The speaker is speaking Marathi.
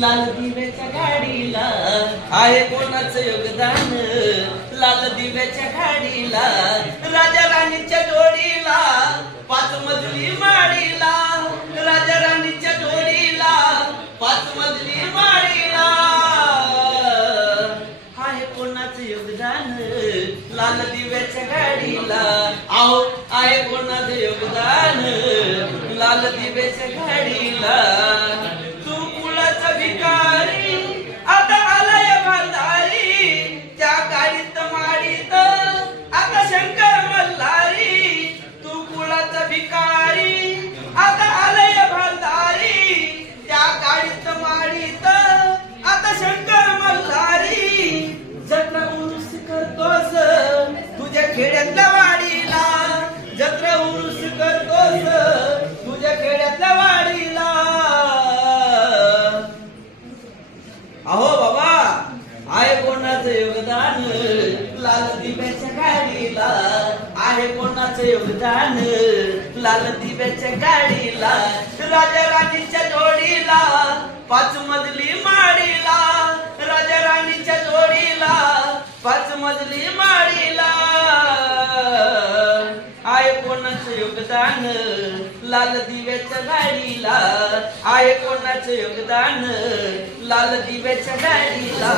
लाल दिव्याच्या गाडीला आहे कोणाचं योगदान? लाल दिव्याच्या गाडीला राजा राणीच्या जोडीला 5 मजली माडीला, राजा राणीच्या जोडीला 5 मजली माडीला आहे कोणाचं योगदान? लाल दिव्याच्या गाडीला आहो आहे कोणाचं योगदान? लाल दिव्याच्या गाडीला भिकारी आता आलाय भांडारी, त्या गाडीत माडीत आता शंकर मल्हारी. तू कुळाचा भिकारी आता आलाय भांडारी, त्या गाडीत माडीत आता शंकर मल्हारी. जत्रा उरूस करतोस तुझ्या खेड्यातल्या वाडीला, जत्रा उरूस करतोस तुझ्या खेड्यातल्या वाडीला. अहो बाबा आहे कोणाचं योगदान? लाल दिव्याच्या गाडीला आहे कोणाचं योगदान? लाल दिव्याच्या गाडीला राजा राणीच्या जोडीला 5 मजली माडीला, राजा राणीच्या जोडीला 5 मजली माडीला आहे कोणाचं योगदान? लाल दिव्याच्या गाडीला आहे कोणाचं योगदान? लाल दिव्याच्या गाडीला